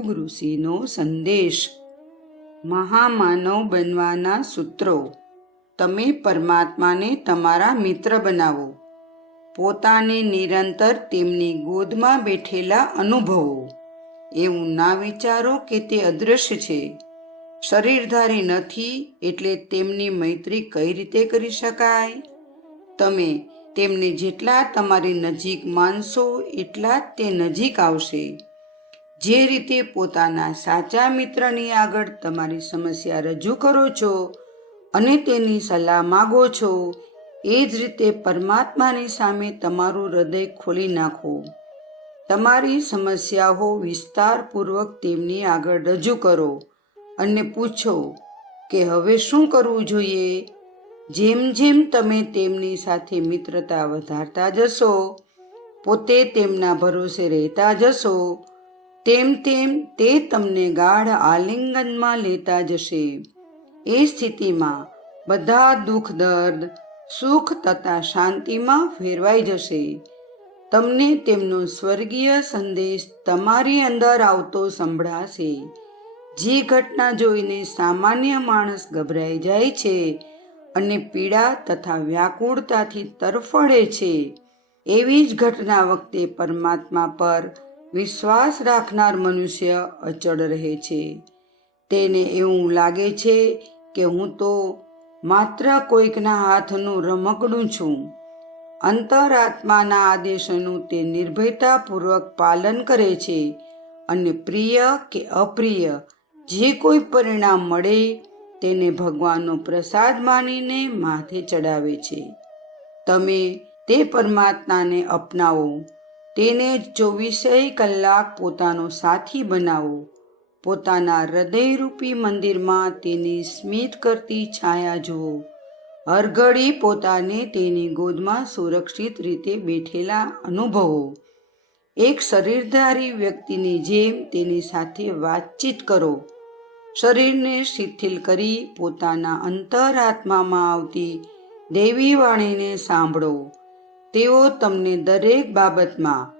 યુગ ઋષિનો સંદેશ. મહામાનવ બનવાના સૂત્રો. તમે પરમાત્માને તમારા મિત્ર બનાવો. પોતાને નિરંતર તેમની ગોદમાં બેઠેલા અનુભવો. એવું ના વિચારો કે તે અદૃશ્ય છે, શરીરધારી નથી, એટલે તેમની મૈત્રી કઈ રીતે કરી શકાય? તમે તેમને જેટલા તમારી નજીક માનશો એટલા જ તે નજીક આવશે. જે રીતે પોતાના સાચા મિત્રની આગળ તમારી સમસ્યા રજૂ કરો છો અને તેની સલાહ માગો છો, એ જ રીતે પરમાત્માની સામે તમારું હૃદય ખોલી નાખો. તમારી સમસ્યાઓ વિસ્તારપૂર્વક તેમની આગળ રજૂ કરો અને પૂછો કે હવે શું કરવું જોઈએ. જેમ જેમ તમે તેમની સાથે મિત્રતા વધારતા જશો, પોતે તેમના ભરોસે રહેતા જશો, તેમ તેમ તે તમને ગાઢ આલિંગનમાં લેતા જશે. એ સ્થિતિમાં બધા દુઃખ દર્દ, સુખ તથા શાંતિમાં ફેરવાઈ જશે. તમને તેમનો સ્વર્ગીય સંદેશ તમારી અંદર આવતો સંભળાશે. જે ઘટના જોઈને સામાન્ય માણસ ગભરાઈ જાય છે અને પીડા તથા વ્યાકુળતાથી તરફડે છે, એવી જ ઘટના વખતે પરમાત્મા પર વિશ્વાસ રાખનાર મનુષ્ય અચળ રહે છે. તેને એવું લાગે છે કે હું તો માત્ર કોઈકના હાથનું રમકડું છું. અંતરાત્માના આદેશોનું તે નિર્ભયતાપૂર્વક પાલન કરે છે અને પ્રિય કે અપ્રિય જે કોઈ પરિણામ મળે તેને ભગવાનનો પ્રસાદ માનીને માથે ચડાવે છે. તમે તે પરમાત્માને અપનાવો. તેને 24 કલાક પોતાનો સાથી બનાવો. પોતાના હૃદયરૂપી મંદિરમાં તેની સ્મિત કરતી છાયા જુઓ. હર ઘડી પોતાને તેની ગોદમાં સુરક્ષિત રીતે બેઠેલા અનુભવો. એક શરીરધારી વ્યક્તિની જેમ તેની સાથે વાતચીત કરો. શરીરને શિથિલ કરી પોતાના અંતરાત્મામાં આવતી દૈવી વાણીને સાંભળો. તેઓ તમને દરેક બાબતમાં,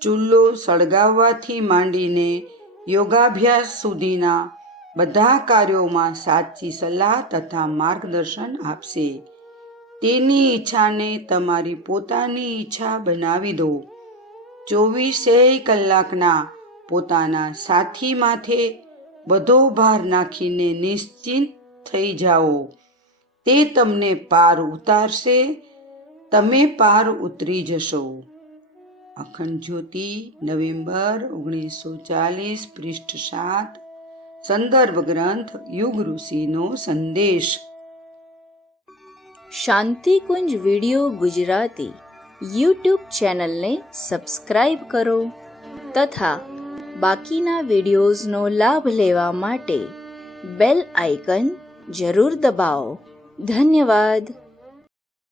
ચૂલો સળગાવવાથી માંડીને યોગાભ્યાસ સુધીના બધા કાર્યોમાં સાચી સલાહ તથા માર્ગદર્શન આપશે. તેની ઈચ્છાને તમારી પોતાની ઈચ્છા બનાવી દો. 24 કલાકના પોતાના સાથી માથે બધો ભાર નાખીને નિશ્ચિંત થઈ જાઓ. તે તમને પાર ઉતારશે. તમે પાર ઉતરી જશો. અખંડ જ્યોતિ, નવેમ્બર 1940, પૃષ્ઠ 7. સંદર્ભ ગ્રંથ યુગ ઋષિનો સંદેશ. શાંતિકુંજ વિડિયો ગુજરાતી યુટ્યુબ ચેનલને સબસ્ક્રાઇબ કરો તથા બાકીના વિડિયોઝનો લાભ લેવા માટે બેલ આઇકન જરૂર દબાવો. ધન્યવાદ.